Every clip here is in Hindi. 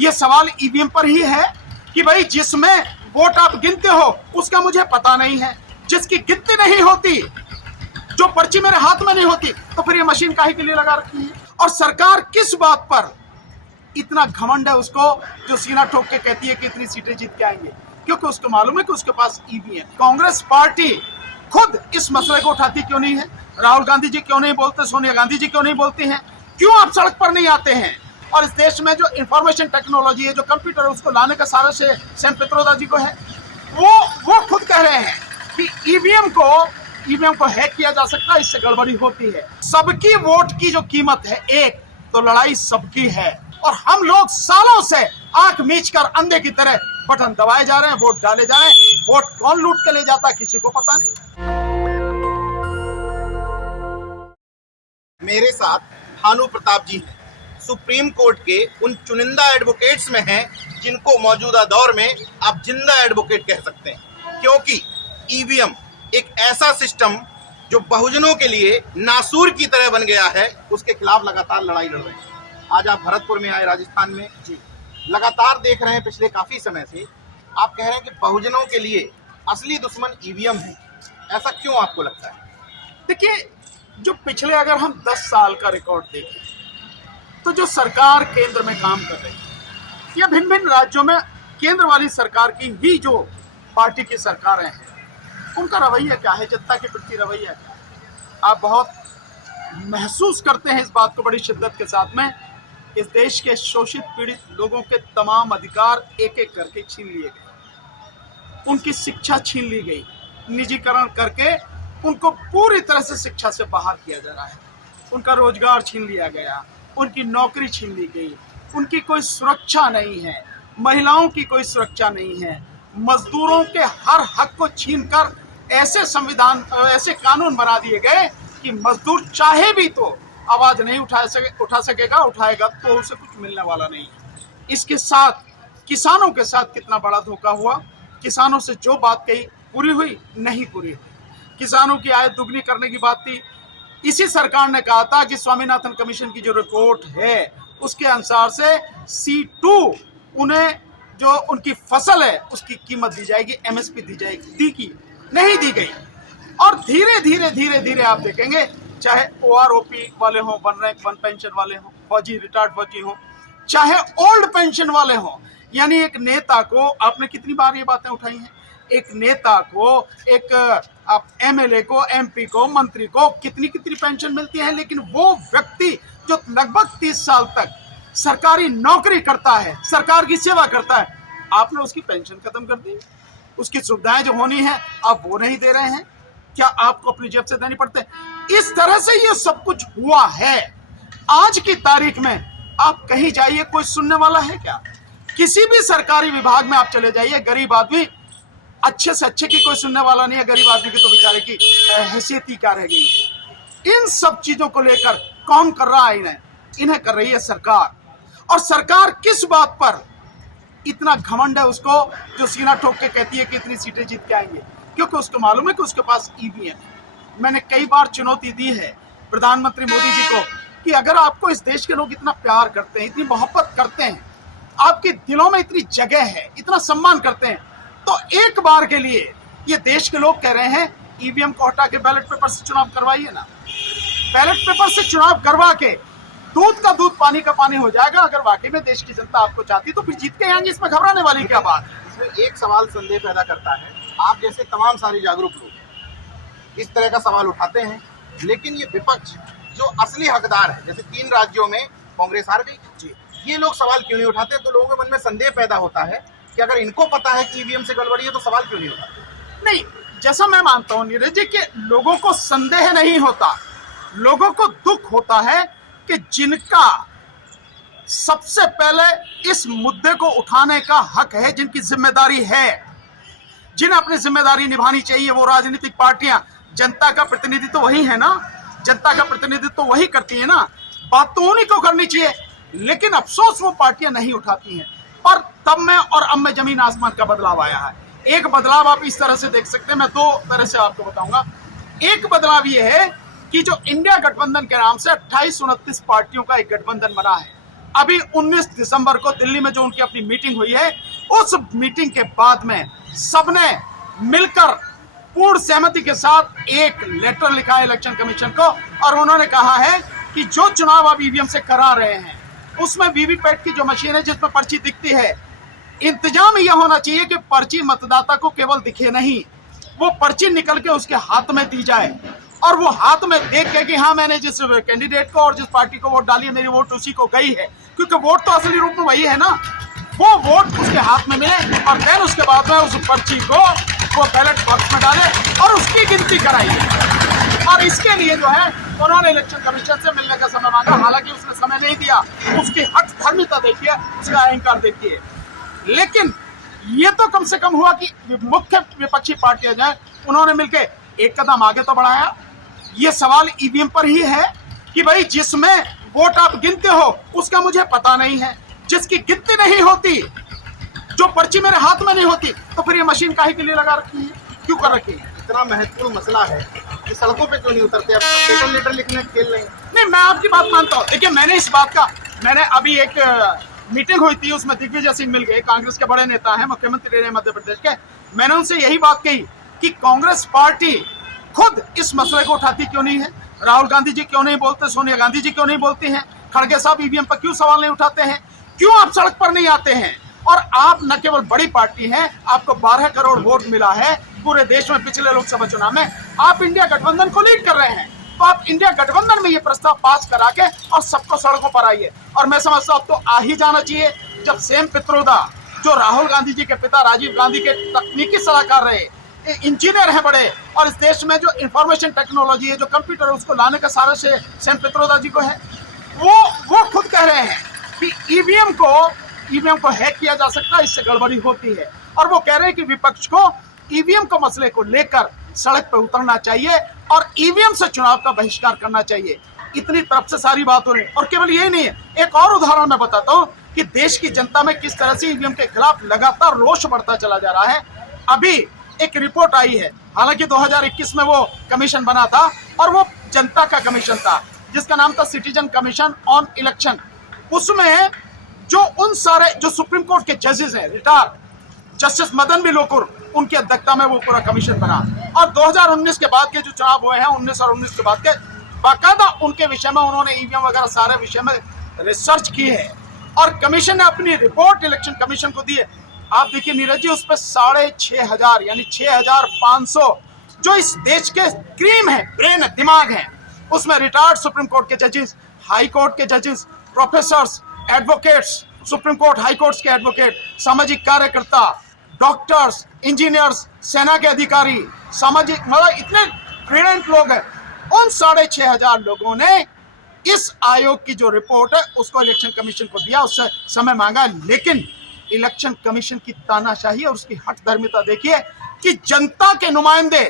ये सवाल ईवीएम पर ही है कि भाई जिसमें वोट आप गिनते हो उसका मुझे पता नहीं है, जिसकी गिनती नहीं होती, जो पर्ची मेरे हाथ में नहीं होती, तो फिर ये मशीन काहे के लिए लगा रखी है? और सरकार किस बात पर इतना घमंड है उसको, जो सीना ठोक के कहती है कि इतनी सीटें जीत के आएंगे? क्योंकि उसको मालूम है कि उसके पास ईवीएम। कांग्रेस पार्टी खुद इस मसले को उठाती क्यों नहीं है? राहुल गांधी जी क्यों नहीं बोलते? सोनिया गांधी जी क्यों नहीं बोलती हैं? क्यों आप सड़क पर नहीं आते हैं? और इस देश में जो इंफॉर्मेशन टेक्नोलॉजी है, जो कंप्यूटर है, उसको लाने का सारा से सैम पित्रोदा जी को है। वो खुद कह रहे हैं कि ईवीएम को हैक किया जा सकता है, इससे गड़बड़ी होती है। सबकी वोट की जो कीमत है एक, तो लड़ाई सबकी है। और हम लोग सालों से आंख मीचकर अंधे की तरह बटन दबाए जा रहे हैं, वोट डाले जा रहे हैं। वोट कौन लूट के ले जाता है किसी को पता नहीं। मेरे साथ भानु प्रताप जी हैं, सुप्रीम कोर्ट के उन चुनिंदा एडवोकेट्स में हैं जिनको मौजूदा दौर में आप जिंदा एडवोकेट कह सकते हैं, क्योंकि ईवीएम एक ऐसा सिस्टम जो बहुजनों के लिए नासूर की तरह बन गया है, उसके खिलाफ लगातार लड़ाई लड़ रहे हैं। आज आप भरतपुर में आए, राजस्थान में जी, लगातार देख रहे हैं पिछले काफी समय से। आप कह रहे हैं कि बहुजनों के लिए असली दुश्मन ईवीएम है, ऐसा क्यों आपको लगता है? देखिए, जो पिछले अगर हम 10 साल का रिकॉर्ड देखें, तो जो सरकार केंद्र में काम कर रही है या भिन्न भिन्न राज्यों में केंद्र वाली सरकार की ही जो पार्टी की सरकारें हैं, उनका रवैया क्या है, जनता के प्रति रवैया क्या है? आप बहुत महसूस करते हैं इस बात को बड़ी शिद्दत के साथ में। इस देश के शोषित पीड़ित लोगों के तमाम अधिकार एक एक करके छीन लिए गए, उनकी शिक्षा छीन ली गई, निजीकरण करके उनको पूरी तरह से शिक्षा से बाहर किया जा रहा है, उनका रोजगार छीन लिया गया, उनकी नौकरी छीन ली गई, उनकी कोई सुरक्षा नहीं है, महिलाओं की कोई सुरक्षा नहीं है, मजदूरों के हर हक को छीनकर ऐसे कानून बना दिए गए कि मजदूर चाहे भी तो आवाज नहीं उठा सकेगा, उठाएगा तो उसे कुछ मिलने वाला नहीं है। इसके साथ किसानों के साथ कितना बड़ा धोखा हुआ। किसानों से जो बात कही पूरी हुई? नहीं पूरी हुई। किसानों की आय दुगनी करने की बात थी, इसी सरकार ने कहा था कि स्वामीनाथन कमीशन की जो रिपोर्ट है उसके अनुसार से C2 उन्हें जो उनकी फसल है उसकी कीमत दी जाएगी, MSP दी जाएगी। दी की नहीं दी गई। और धीरे धीरे आप देखेंगे, चाहे OROP वाले हों, वन पेंशन वाले हों, फौजी, रिटायर्ड फौजी हों, चाहे ओल्ड पेंशन वाले हों, यानी एक नेता को, आपने कितनी बार ये बातें उठाई हैं, एक नेता को, एक आप MLA को, MP को, मंत्री को कितनी पेंशन मिलती है, लेकिन वो व्यक्ति जो लगभग 30 साल तक सरकारी नौकरी करता है, सरकार की सेवा करता है, आपने उसकी पेंशन खत्म कर दी। उसकी सुविधाएं जो होनी है आप वो नहीं दे रहे हैं। क्या आपको अपनी जेब से देनी पड़ते? इस तरह से ये सब कुछ हुआ है। आज की तारीख में आप कहीं जाइए, कोई सुनने वाला है क्या? किसी भी सरकारी विभाग में आप चले जाइए, गरीब आदमी, अच्छे से अच्छे की कोई सुनने वाला नहीं है। गरीब आदमी की तो बेचारे की हैसियत ही क्या रह गई है। इन सब चीजों को लेकर कौन कर रहा है? इन्हें कर रही है सरकार। और सरकार किस बात पर इतना घमंड है उसको, जो सीना ठोक के कहती है कि इतनी सीटें जीत के आएंगे? क्योंकि उसको मालूम है कि उसके पास ईवीएम है। मैंने कई बार चुनौती दी है प्रधानमंत्री मोदी जी को कि अगर आपको इस देश के लोग इतना प्यार करते हैं, इतनी मोहब्बत करते हैं, आपके दिलों में इतनी जगह है, इतना सम्मान करते हैं, तो एक बार के लिए ये देश के लोग कह रहे हैं ईवीएम को हटा के बैलेट पेपर से चुनाव करवाइए ना। बैलेट पेपर से चुनाव करवा के दूध का दूध, पानी का पानी हो जाएगा। अगर वाकई में देश की जनता आपको चाहती तो फिर जीत के आएंगे, इसमें घबराने वाली क्या बात? इसमें एक सवाल संदेह पैदा करता है, आप जैसे तमाम सारे जागरूक लोग इस तरह का सवाल उठाते हैं, लेकिन ये विपक्ष जो असली हकदार है, जैसे 3 राज्यों में कांग्रेस हार गई, ये लोग सवाल क्यों नहीं उठाते? तो लोगों के मन में संदेह पैदा होता है कि अगर इनको पता है कि ईवीएम से गड़बड़ी है तो सवाल क्यों नहीं उठाते? नहीं, जैसा मैं मानता हूं नीरज जी कि लोगों को संदेह नहीं होता, लोगों को दुख होता है कि जिनका सबसे पहले इस मुद्दे को उठाने का हक है, जिनकी जिम्मेदारी है, जिन्हें अपनी जिम्मेदारी निभानी चाहिए, वो राजनीतिक पार्टियां, जनता का प्रतिनिधित्व तो वही है ना, जनता का प्रतिनिधित्व तो वही करती है ना, बात तो उन्हीं को करनी चाहिए। लेकिन अफसोस वो पार्टियां नहीं उठाती हैं। और तब में और अब में जमीन आसमान का बदलाव आया है। एक बदलाव आप इस तरह से देख सकते हैं, मैं 2 तरह से आपको बताऊंगा। एक बदलाव ये है कि जो इंडिया गठबंधन के नाम से 28-29 पार्टियों का एक गठबंधन बना है, अभी 19 दिसंबर को दिल्ली में जो उनकी अपनी मीटिंग हुई है, उस मीटिंग के बाद में सबने मिलकर पूर्ण सहमति के साथ एक लेटर लिखा है इलेक्शन कमीशन को, और उन्होंने कहा है कि जो चुनाव आप ईवीएम से करा रहे हैं उसमें वीवीपैट की जो मशीन है जिसमें पर्ची दिखती है, इंतजाम यह होना चाहिए कि पर्ची मतदाता को केवल दिखे नहीं, वो पर्ची निकल के उसके हाथ में दी जाए और वो हाथ में देख के कि हाँ मैंने जिस कैंडिडेट को और जिस पार्टी को वोट डाली है मेरी वोट उसी को गई है, क्योंकि वोट तो असली रूप में वही है ना, वो वोट उसके हाथ में मिले और देन उसके बाद में उस पर्ची को वो बैलेट बॉक्स में डाले और उसकी गिनती कराइए। और इसके लिए जो है उन्होंने इलेक्शन कमीशन से मिलने का समय मांगा, हालांकि उसने समय नहीं दिया। उसकी हठ धर्मिता देखिए, उसका अहंकार देखिए। लेकिन ये तो कम से कम हुआ कि मुख्य विपक्षी पार्टियां जो है उन्होंने मिलकर एक कदम आगे तो बढ़ाया। ये सवाल ईवीएम पर ही है कि भाई जिसमें वोट आप गिनते हो उसका मुझे पता नहीं है, जिसकी गिनती नहीं होती, जो पर्ची मेरे हाथ में नहीं होती, तो फिर ये मशीन काहे के लिए लगा रखी है, क्यों कर रखी है? इतना महत्वपूर्ण मसला है कि सड़कों पे क्यों नहीं उतरते? अब लेटर लिखने खेल रहे हैं। नहीं, मैं आपकी बात मानता हूँ। देखिए, मैंने अभी एक मीटिंग हुई थी, उसमें दिग्विजय सिंह मिल गए, कांग्रेस के बड़े नेता हैं, मुख्यमंत्री रहे मध्य प्रदेश के। मैंने उनसे यही बात कही कि कांग्रेस पार्टी खुद इस मसले को उठाती क्यों नहीं है? राहुल गांधी जी क्यों नहीं बोलते? सोनिया गांधी जी क्यों नहीं बोलती हैं? खड़गे साहब ईवीएम पर क्यों सवाल नहीं उठाते हैं? क्यों आप सड़क पर नहीं आते हैं? और आप न केवल बड़ी पार्टी हैं, आपको 12 करोड़ वोट मिला है पूरे देश में पिछले लोकसभा चुनाव में, आप इंडिया गठबंधन को लीड कर रहे हैं, तो आप इंडिया गठबंधन में ये प्रस्ताव पास करा के और सबको सड़कों पर आइए। और मैं समझता हूं तो आ ही जाना चाहिए। जब सेम पित्रोदा, जो राहुल गांधी जी के पिता राजीव गांधी के तकनीकी सलाहकार रहे, इंजीनियर हैं बड़े, और इस देश में जो इंफॉर्मेशन टेक्नोलॉजी है, जो कंप्यूटर है, उसको लाने का सारा श्रेय सेम पित्रोदा जी को है। वो खुद कह रहे हैं कि ईवीएम को हैक किया जा सकता है, इससे गड़बड़ी होती है। और वो कह रहे हैं कि विपक्ष को ईवीएम को मसले को लेकर सड़क पर उतरना चाहिए और ईवीएम से चुनाव का बहिष्कार करना चाहिए। इतनी तरफ से सारी बात हो रही है। और केवल ये नहीं है, एक और उदाहरण मैं बताता हूं कि देश की जनता में किस तरह से ईवीएम के खिलाफ लगातार रोष बढ़ता चला जा रहा है। अभी एक रिपोर्ट आई है, हालांकि 2021 में वो कमीशन बना था और वो जनता का कमीशन था जिसका नाम था सिटीजन कमीशन ऑन इलेक्शन। उसमें जो उन सारे जो सुप्रीम कोर्ट के जजेस हैं, retired justice Madan B Lokur, उनकी अध्यक्षता में वो पूरा कमीशन बना। और 2019 के बाद के जो चुनाव हुए हैं, 19 और 19 के बाद के, बाकायदा उनके विषय में उन्होंने ईवीएम वगैरह सारे विषय में रिसर्च की है और कमीशन ने अपनी रिपोर्ट इलेक्शन कमीशन को दी है। आप देखिए नीरज जी, उस पर 6,500 यानी 6,500 जो इस देश के क्रीम है, ब्रेन है, दिमाग है, उसमें रिटायर्ड सुप्रीम कोर्ट के जजेस, हाई कोर्ट के जजेस, professors, advocates, supreme court, high courts के एडवोकेट, सामाजिक कार्यकर्ता, डॉक्टर्स, इंजीनियर्स, सेना के अधिकारी, सामाजिक, मतलब इतने ब्रिलियंट लोग हैं। उन 6,500 लोगों ने इस आयोग की जो रिपोर्ट है उसको इलेक्शन कमीशन को दिया, उससे समय मांगा। लेकिन इलेक्शन कमीशन की तानाशाही और उसकी हठ धर्मिता देखिए कि जनता के नुमाइंदे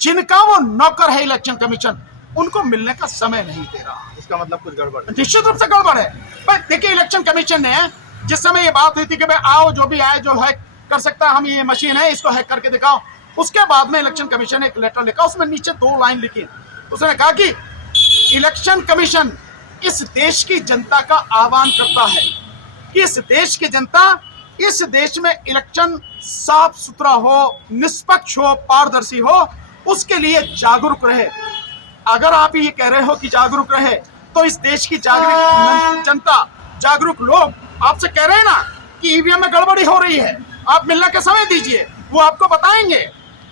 जिनका वो नौकर है इलेक्शन कमीशन, उनको मिलने का समय नहीं दे रहा। इसका मतलब कुछ गड़बड़ है। निश्चित रूप से गड़बड़ है। पर देखिए, इलेक्शन कमीशन ने जिस समय ये बात हुई थी कि भाई आओ, जो भी आए, जो हैक कर सकता है, हम ये मशीन है इसको हैक करके दिखाओ, उसके बाद में इलेक्शन कमीशन ने एक लेटर लिखा, उसमें नीचे 2 लाइन लिखी। उसने कहा कि इलेक्शन कमीशन इस देश की जनता का आह्वान करता है कि इस देश की जनता, इस देश में इलेक्शन साफ सुथरा हो, निष्पक्ष हो, पारदर्शी हो, उसके लिए जागरूक रहे। अगर आप ये कह रहे हो कि जागरूक रहे, तो इस देश की जागरूक जनता, जागरूक लोग आपसे कह रहे हैं ना कि ईवीएम में गड़बड़ी हो रही है, आप मिलने का समय दीजिए, वो आपको बताएंगे,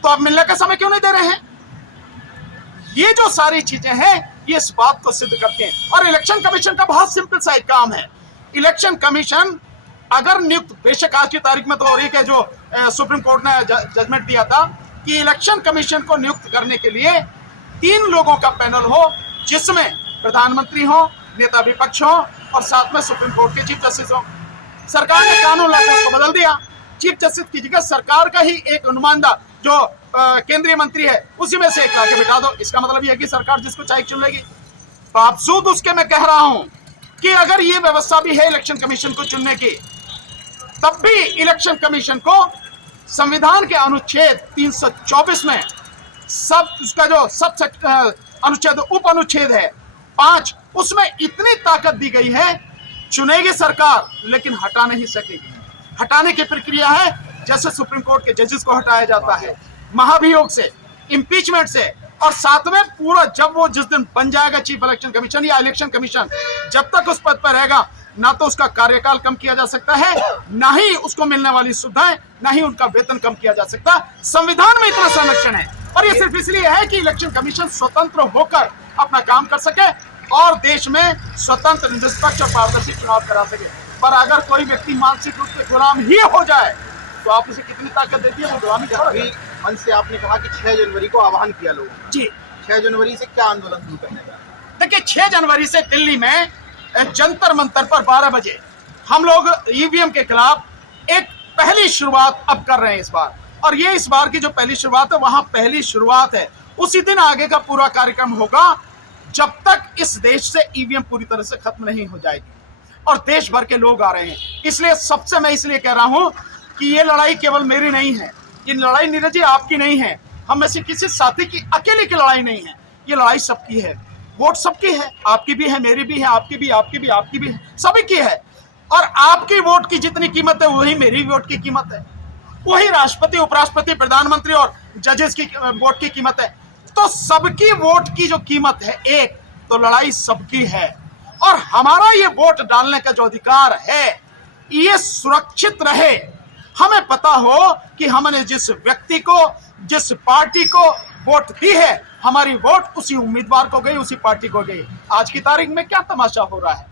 तो आप मिलने का समय क्यों नहीं दे रहे हैं? ये जो सारी चीजें हैं, ये इस बात को सिद्ध करते हैं। और इलेक्शन कमीशन का बहुत सिंपल सा एक काम है। इलेक्शन कमीशन अगर नियुक्त, बेशक आज की तारीख में तो हो रही है, जो सुप्रीम कोर्ट ने जजमेंट दिया था कि इलेक्शन कमीशन को नियुक्त करने के लिए 3 लोगों का पैनल हो, जिसमें प्रधानमंत्री हो, नेता विपक्ष हो और साथ में सुप्रीम कोर्ट के चीफ जस्टिस हो। सरकार ने कानून लाकर उसको बदल दिया। चीफ जस्टिस की जगह सरकार का ही एक नुमाइंदा जो केंद्रीय मंत्री है, उसी में से एक लाके बिठा दो। इसका मतलब यह है कि सरकार जिसको चाहे चुन लेगी। बावजूद उसके मैं कह रहा हूं कि अगर ये व्यवस्था भी है इलेक्शन कमीशन को चुनने की, तब भी इलेक्शन कमीशन को संविधान के अनुच्छेद 324 में सब उसका जो सब अनुच्छेद, उप अनुच्छेद है 5, उसमें इतनी ताकत दी गई है चुनेगी सरकार लेकिन हटा नहीं सकेगी। हटाने की प्रक्रिया है जैसे सुप्रीम कोर्ट के जजेस को हटाया जाता है महाभियोग से, इंपीचमेंट से, और साथ में पूरा जब वो जिस दिन बन जाएगा चीफ इलेक्शन कमीशन या इलेक्शन कमीशन, जब तक उस पद पर रहेगा ना तो उसका कार्यकाल कम किया जा सकता है, ना ही उसको मिलने वाली सुविधाएं, ना ही उनका वेतन कम किया जा सकता। संविधान में इतना संरक्षण है और ये सिर्फ इसलिए है कि इलेक्शन कमीशन स्वतंत्र होकर अपना काम कर सके और देश में स्वतंत्र, निष्पक्ष और पारदर्शी चुनाव करा सके। पर अगर कोई व्यक्ति मानसिक रूप से गुलाम ही हो जाए तो आप उसे कितनी ताकत देती है, वो गुलामी करेगा। मन से आपने कहा कि 6 जनवरी को आह्वान किया लोगों ने। जी, 6 जनवरी से क्या आंदोलन शुरू करने का? देखिए 6 जनवरी से दिल्ली में जंतर मंतर पर 12 बजे हम लोग ईवीएम के खिलाफ एक पहली शुरुआत अब कर रहे हैं इस बार। और ये इस बार की जो पहली शुरुआत है वहां पहली शुरुआत है, उसी दिन आगे का पूरा कार्यक्रम होगा जब तक इस देश से ईवीएम पूरी तरह से खत्म नहीं हो जाएगी। और देश भर के लोग आ रहे हैं, इसलिए सबसे मैं इसलिए कह रहा हूं कि ये लड़ाई केवल मेरी नहीं है, ये लड़ाई नीरज जी आपकी नहीं है, हम में से किसी साथी की अकेले की लड़ाई नहीं है, ये लड़ाई सबकी है। वोट सबकी है, आपकी भी है, मेरी भी है, आपकी भी, आपकी भी, आपकी भी है, सभी की है। और आपकी वोट की जितनी कीमत है वही मेरी वोट की कीमत है, वही राष्ट्रपति, उपराष्ट्रपति, प्रधानमंत्री और जजेस की वोट की कीमत है। तो सबकी वोट की जो कीमत है एक, तो लड़ाई सबकी है। और हमारा ये वोट डालने का जो अधिकार है ये सुरक्षित रहे। हमें पता हो कि हमने जिस व्यक्ति को, जिस पार्टी को वोट दी है, हमारी वोट उसी उम्मीदवार को गई, उसी पार्टी को गई। आज की तारीख में क्या तमाशा हो रहा है,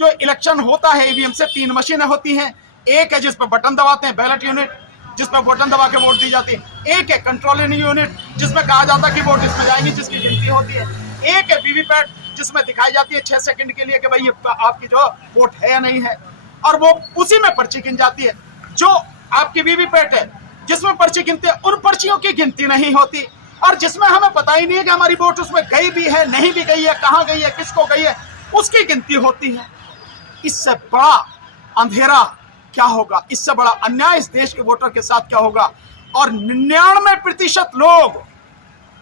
जो इलेक्शन होता है ईवीएम से 3 मशीनें होती हैं। एक है जिस पर बटन दबाते हैं, बैलेट यूनिट, जिस पर बटन दबा के वोट दी जाती है। एक है कंट्रोलिंग यूनिट जिसमें कहा जाता है कि वोट इसमें जाएंगी, जिसकी गिनती होती है। एक है वीवीपैट जिसमें दिखाई जाती है 6 सेकंड के लिए कि भाई ये आपकी जो वोट है या नहीं है, और वो उसी में पर्ची गिन जाती है। जो आपकी वीवीपैट है जिसमें पर्ची गिनती है, उन पर्चियों की गिनती नहीं होती, और जिसमें हमें पता ही नहीं है कि हमारी वोट उसमें गई भी है, नहीं भी गई है, कहाँ गई है, किसको गई है, उसकी गिनती होती है। इससे बड़ा अंधेरा क्या होगा, इससे बड़ा अन्याय इस देश के वोटर के साथ क्या होगा। और 99% लोग,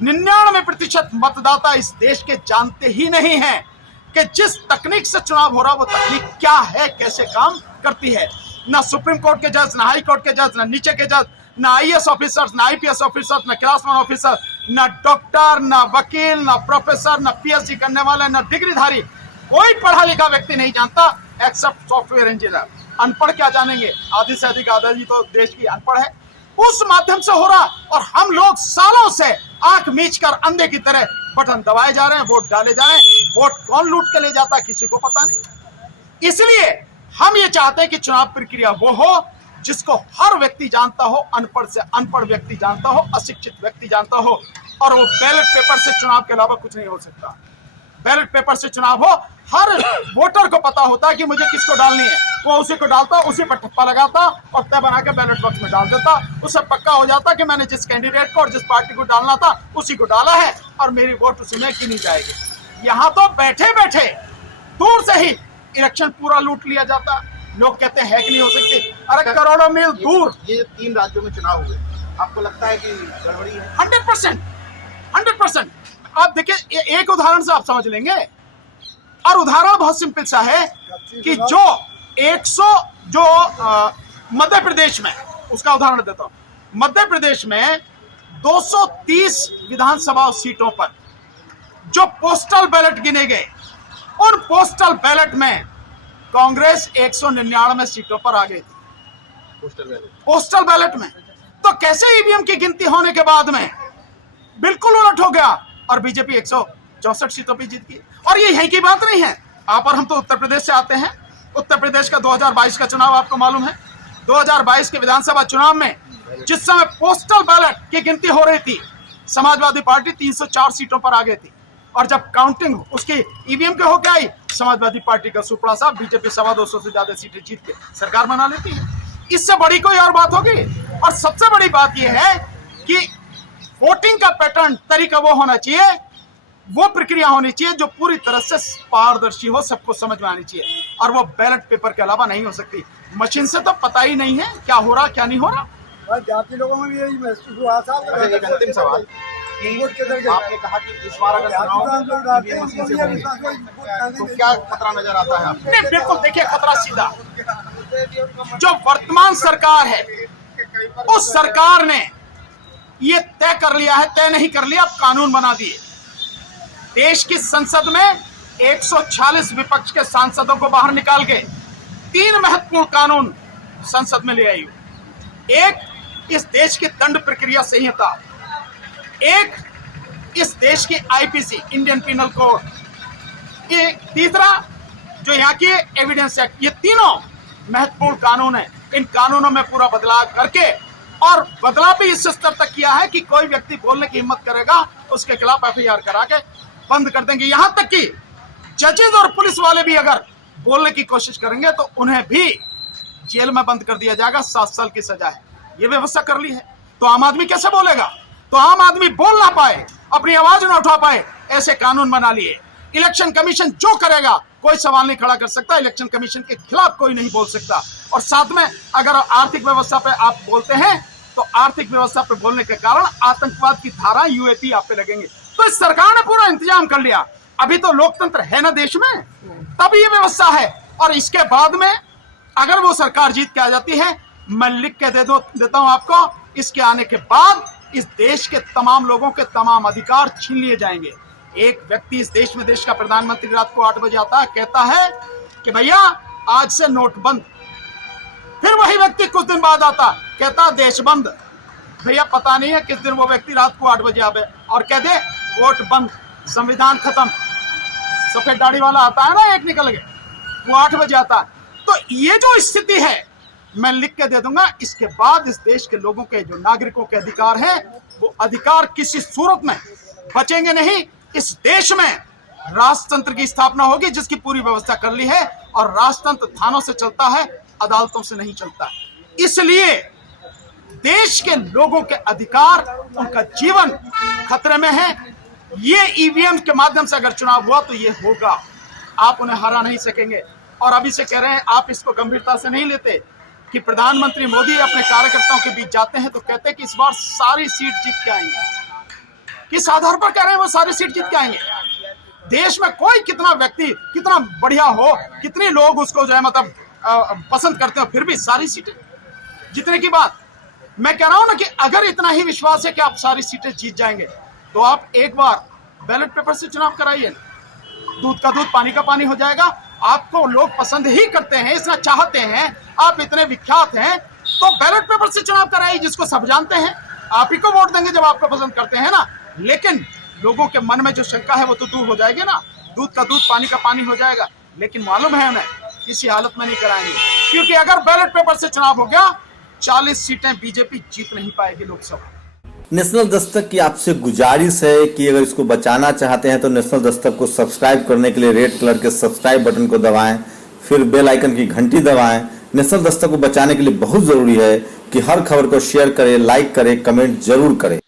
99% मतदाता इस देश के जानते ही नहीं हैं कि जिस तकनीक से चुनाव हो रहा है वो तकनीक क्या है, कैसे काम करती है। ना सुप्रीम कोर्ट के जज, ना हाई कोर्ट के जज, ना नीचे के जज, ना आईएएस ऑफिसर्स, ना आईपीएस ऑफिसर्स, ना क्लास 1 ऑफिसर, ना डॉक्टर, ना वकील, ना प्रोफेसर, ना पीएचडी करने वाले, ना डिग्रीधारी, कोई पढ़ा लिखा व्यक्ति नहीं जानता एक्सेप्ट सॉफ्टवेयर इंजीनियर। अनपढ़ क्या जानेंगे, आधी से अधिक आबादी तो देश की अनपढ़ है। उस माध्यम से हो रहा, और हम लोग सालों से आंख मीचकर अंधे की तरह बटन दबाए जा रहे हैं, वोट डाले जा रहे हैं। वोट कौन लूट के ले जाता है किसी को पता नहीं। इसलिए हम ये चाहते हैं कि चुनाव प्रक्रिया वो हो जिसको हर व्यक्ति जानता हो, अनपढ़ से अनपढ़ व्यक्ति जानता हो, अशिक्षित व्यक्ति जानता हो। और वो बैलेट पेपर से चुनाव के अलावा कुछ नहीं हो सकता। बैलेट पेपर से चुनाव हो, हर वोटर को पता होता है कि मुझे किसको डालनी है, वो उसी को डालता, उसी पर ठप्पा लगाता और तय बना के बैलेट बॉक्स में डाल देता। उससे पक्का हो जाता कि मैंने जिस कैंडिडेट को और जिस पार्टी को डालना था उसी को डाला है और मेरी वोट उसी में गिनी जाएगी। यहाँ तो बैठे बैठे दूर से ही इलेक्शन पूरा लूट लिया जाता। लोग कहते हैं कि नहीं हो सकती, अरे करोड़ों मील दूर। ये 3 राज्यों में चुनाव हुए, आपको लगता है कि गड़बड़ी है? 100%। आप देखिए, एक उदाहरण से आप समझ लेंगे, और उदाहरण बहुत सिंपल सा है कि जो 100 जो मध्य प्रदेश में, उसका उदाहरण देता हूं। मध्य प्रदेश में 230 विधानसभा सीटों पर जो पोस्टल बैलेट गिने गए, उन पोस्टल बैलेट में कांग्रेस 199 सीटों पर आ गई थी पोस्टल बैलेट में। तो कैसे ईवीएम की गिनती होने के बाद में बिल्कुल उलट हो गया और बीजेपी 164 सीटों पर जीत गई। और ये यहीं की बात नहीं है, आप और हम तो उत्तर प्रदेश से आते हैं। उत्तर प्रदेश का 2022 का चुनाव आपको मालूम है। 2022 के विधानसभा चुनाव में जिस समय पोस्टल बैलेट की गिनती हो रही थी, समाजवादी पार्टी 304 सीटों पर आ गई थी, और जब काउंटिंग उसकी ईवीएम के होकर आई, समाजवादी पार्टी का सुपड़ा साहब बीजेपी 250 से ज्यादा सीटें जीत के सरकार बना लेती है। इससे बड़ी कोई और बात होगी। और सबसे बड़ी बात यह है कि वोटिंग का पैटर्न, तरीका वो होना चाहिए, वो प्रक्रिया होनी चाहिए जो पूरी तरह से पारदर्शी हो, सबको समझ में आनी चाहिए, और वो बैलेट पेपर के अलावा नहीं हो सकती। मशीन से तो पता ही नहीं है क्या हो रहा क्या नहीं हो रहा। जाति लोगों में भी यही महसूस हुआ था। एक अंतिम सवाल, कि आपने कहा कि इस बार अगर चुनाव ईवीएम मशीन से होंगे तो क्या खतरा नजर आता है आपको? नहीं, बिल्कुल देखिए, खतरा सीधा जो वर्तमान सरकार है उस सरकार ने ये तय कर लिया है, तय नहीं कर लिया, अब कानून बना दिए। देश की संसद में 146 विपक्ष के सांसदों को बाहर निकाल के 3 महत्वपूर्ण कानून संसद में ले आई। एक, इस देश की दंड प्रक्रिया संहिता, एक इस देश की आईपीसी इंडियन पिनल कोड, ये तीसरा जो यहाँ की एविडेंस एक्ट, ये तीनों महत्वपूर्ण कानून है। इन कानूनों में पूरा बदलाव करके, और बदलाव भी इस स्तर तक किया है कि कोई व्यक्ति बोलने की हिम्मत करेगा उसके खिलाफ एफआईआर करा के बंद कर देंगे। यहां तक कि जजेस और पुलिस वाले भी अगर बोलने की कोशिश करेंगे तो उन्हें भी जेल में बंद कर दिया जाएगा, 7 साल की सजा है। ये व्यवस्था कर ली है, तो आम आदमी कैसे बोलेगा? तो आम आदमी बोल ना पाए, अपनी आवाज ना उठा पाए, ऐसे कानून बना लिए। इलेक्शन कमीशन जो करेगा कोई सवाल नहीं खड़ा कर सकता, इलेक्शन कमीशन के खिलाफ कोई नहीं बोल सकता। और साथ में अगर आर्थिक व्यवस्था पे आप बोलते हैं तो आर्थिक व्यवस्था पे बोलने के कारण आतंकवाद की धारा यूएपी आप पे लगेंगे। तो इस सरकार ने पूरा इंतजाम कर लिया। अभी तो लोकतंत्र है ना देश में, तब ये व्यवस्था है। और इसके बाद में अगर वो सरकार जीत के आ जाती है, मैं लिख के देता हूं आपको, इसके आने के बाद इस देश के तमाम लोगों के तमाम अधिकार छीन लिए जाएंगे। एक व्यक्ति इस देश में, देश का प्रधानमंत्री रात को 8 बजे आता है, कहता है कि भैया आज से नोट बंद। फिर वही व्यक्ति कुछ दिन बाद आता, कहता देश बंद। भैया पता नहीं है किस दिन वो व्यक्ति रात को 8 बजे आवे और कह दे वोट बंद, संविधान खत्म। सफेद दाढ़ी वाला आता है ना, एक निकल गए, वो 8 बजे आता है। तो ये जो स्थिति है मैं लिख के दे दूंगा। इसके बाद इस देश के लोगों के, जो नागरिकों के अधिकार हैं, वो अधिकार किसी सूरत में बचेंगे नहीं। इस देश में राजतंत्र की स्थापना होगी, जिसकी पूरी व्यवस्था कर ली है। और राजतंत्र थानों से चलता है, अदालतों से नहीं चलता। इसलिए देश के लोगों के अधिकार, उनका जीवन खतरे में है। ये ईवीएम के माध्यम से अगर चुनाव हुआ तो ये होगा, आप उन्हें हरा नहीं सकेंगे। और अभी से कह रहे हैं, आप इसको गंभीरता से नहीं लेते कि प्रधानमंत्री मोदी अपने कार्यकर्ताओं के बीच जाते हैं तो कहते हैं कि इस बार सारी सीट जीत के आएंगे। किस आधार पर कह रहे हैं वो सारी सीट जीत के आएंगे? देश में कोई कितना व्यक्ति कितना बढ़िया हो, कितने लोग उसको जो है मतलब पसंद करते हो, फिर भी सारी सीटें जीतने की बात। मैं कह रहा हूं ना कि अगर इतना ही विश्वास है कि आप सारी सीटें जीत जाएंगे तो आप एक बार बैलेट पेपर से चुनाव कराइए। दूध का दूध, पानी का पानी हो जाएगा। आपको लोग पसंद ही करते हैं, इतना चाहते हैं, आप इतने विख्यात हैं, तो बैलेट पेपर से चुनाव कराइए, जिसको सब जानते हैं। आप ही को वोट देंगे जब आपको पसंद करते हैं ना। लेकिन लोगों के मन में जो शंका है वो तो दूर हो जाएगी ना। दूध का दूध, पानी का पानी हो जाएगा। लेकिन मालूम है उन्हें किसी हालत में नहीं कराएंगे, क्योंकि अगर बैलेट पेपर से चुनाव हो गया 40 सीटें बीजेपी जीत नहीं पाएगी लोकसभा। नेशनल दस्तक की आपसे गुजारिश है कि अगर इसको बचाना चाहते हैं तो नेशनल दस्तक को सब्सक्राइब करने के लिए रेड कलर के सब्सक्राइब बटन को दबाएं, फिर बेल आइकन की घंटी दबाएं। नेशनल दस्तक को बचाने के लिए बहुत जरूरी है कि हर खबर को शेयर करें, लाइक करें, कमेंट जरूर करें।